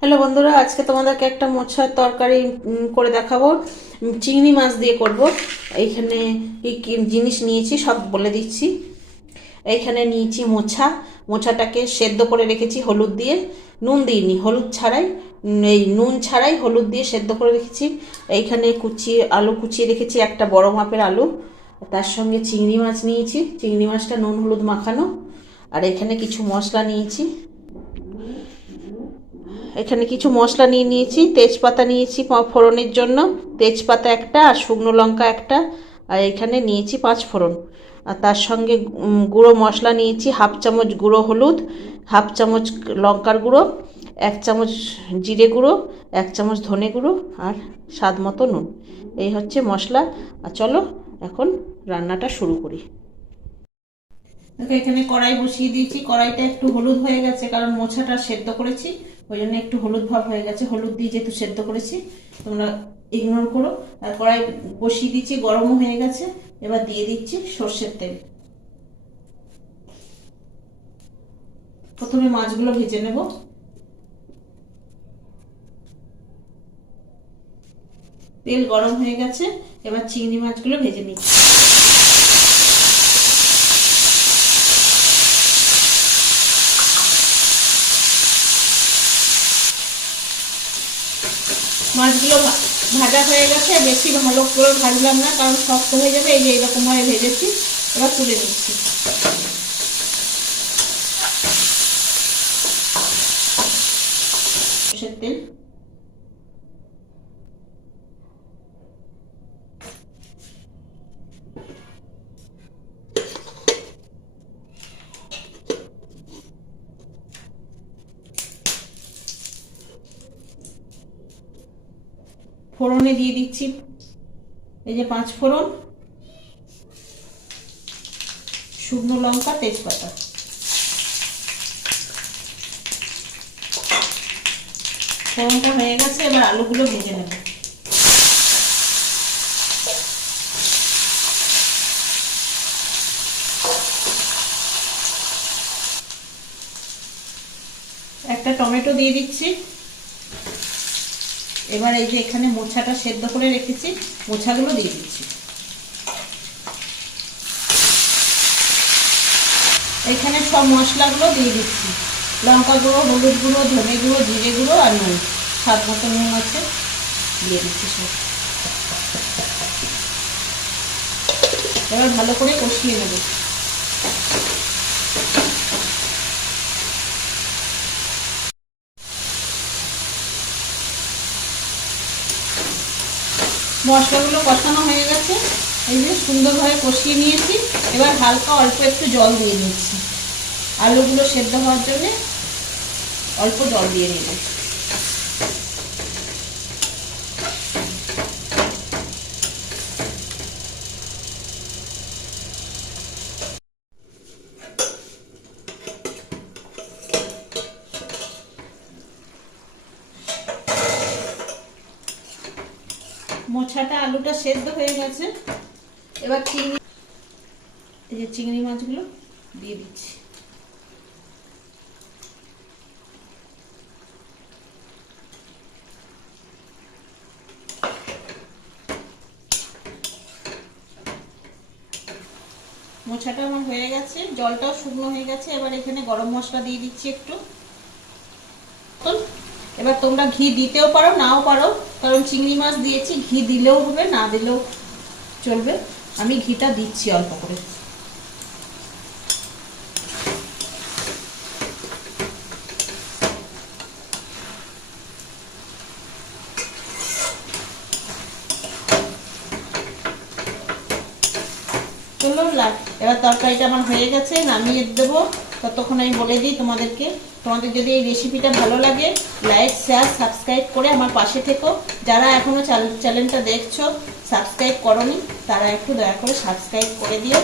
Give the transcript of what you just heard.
Hello বন্ধুরা, আজকে তোমাদেরকে একটা মোচার তরকারি করে দেখাবো। চিংড়ি মাছ দিয়ে করব। এইখানে কি কি জিনিস নিয়েছি সব বলে দিচ্ছি। এইখানে নিয়েছি মোচাটাকে সেদ্ধ করে রেখেছি হলুদ দিয়ে, নুন দিইনি, হলুদ ছাড়াই, এই নুন ছাড়াই হলুদ দিয়ে সেদ্ধ করে রেখেছি। এইখানে আলু কুচিয়ে রেখেছি, একটা বড় মাপের আলু। তার সঙ্গে চিংড়ি মাছ নিয়েছি, চিংড়ি মাছটা নুন হলুদ মাখানো। আর এখানে কিছু মশলা নিয়েছি, এখানে কিছু মশলা নিয়েছি। তেজপাতা নিয়েছি ফোড়নের জন্য, তেজপাতা একটা আর শুকনো লঙ্কা একটা। আর এখানে নিয়েছি 5 ফোড়ন। আর তার সঙ্গে গুঁড়ো মশলা নিয়েছি, 1/2 চামচ গুঁড়ো হলুদ, 1/2 চামচ লঙ্কার গুঁড়ো, 1 চামচ জিরে গুঁড়ো, 1 চামচ ধনে গুঁড়ো, আর স্বাদ মতো নুন। এই হচ্ছে মশলা। আর চলো এখন রান্নাটা শুরু করি। দেখো, এখানে কড়াই বসিয়ে দিয়েছি। কড়াইটা একটু হলুদ হয়ে গেছে, কারণ মোচাটা সেদ্ধ করেছি, ওই জন্য একটু হলুদ ভাব হয়ে গেছে। হলুদ দিয়ে যেহেতু সেদ্ধ করেছি, তোমরা ইগনোর করো। আর কড়াই বসিয়ে দিচ্ছি, গরমও হয়ে গেছে। এবার দিয়ে দিচ্ছি সর্ষের তেল। প্রথমে মাছগুলো ভেজে নেব। তেল গরম হয়ে গেছে, এবার চিংড়ি মাছগুলো ভেজে নিচ্ছি। মাছগুলো ভাজা হয়ে গেছে, বেশি ভালো করে ভাজলাম না, কারণ শক্ত হয়ে যাবে। এই যে এরকম ভাবে ভেজেছি, এবার তুলে নিচ্ছি। সর্ষের তেল, ফোড়নে দিয়ে দিচ্ছি এই যে 5 ফোড়ন, শুকনো লঙ্কা, তেজপাতা। ফোড়নটা হয়ে গেছে, এবার আলুগুলো ভেজে নেব। একটা টমেটো দিয়ে দিচ্ছি। এবার এই যে এখানে মোচাটা সেদ্ধ করে রেখেছি, মোচাগুলো দিয়ে দিচ্ছি। এখানে সব মশলাগুলো দিয়ে দিচ্ছি, লঙ্কা গুঁড়ো, হলুদ গুঁড়ো, ধনে গুঁড়ো, জিরে গুঁড়ো আর নুন, স্বাদ মতো নুন আছে, দিয়ে দিচ্ছি সব। এবার ভালো করে কষিয়ে নেব। মশলাগুলো কষানো হয়ে গেছে, এই যে সুন্দরভাবে কষিয়ে নিয়েছি। এবার হালকা অল্প একটু জল দিয়ে নিচ্ছি, আলুগুলো সেদ্ধ হওয়ার জন্য অল্প জল দিয়ে নিলাম। মোচাটা আলুটা সেদ্ধ হয়ে গেছে। এবার এই যে চিংড়ি মাছগুলো দিয়ে দিচ্ছি। মোচাটা আমার হয়ে গেছে, জলটাও শুকনো হয়ে গেছে। এবার এখানে গরম মশলা দিয়ে দিচ্ছি একটু। এবার তোমরা ঘি দিতেও পারো, নাও পারো, কারণ চিংড়ি মাছ দিয়েছি। ঘি দিলেও হবে, না দিলেও চলবে। আমি ঘিটা দিচ্ছি অল্প করে। চলো, এবার তরকারিটা আমার হয়ে গেছে, নামিয়ে দেবো। ততক্ষণ আমি বলে দিই তোমাদেরকে, তোমাদের যদি এই রেসিপিটা ভালো লাগে, লাইক, শেয়ার, সাবস্ক্রাইব করে আমার পাশে থেকো। যারা এখনো চ্যানেলটা দেখছো, সাবস্ক্রাইব করোনি, তারা একটু দয়া করে সাবস্ক্রাইব করে দিও।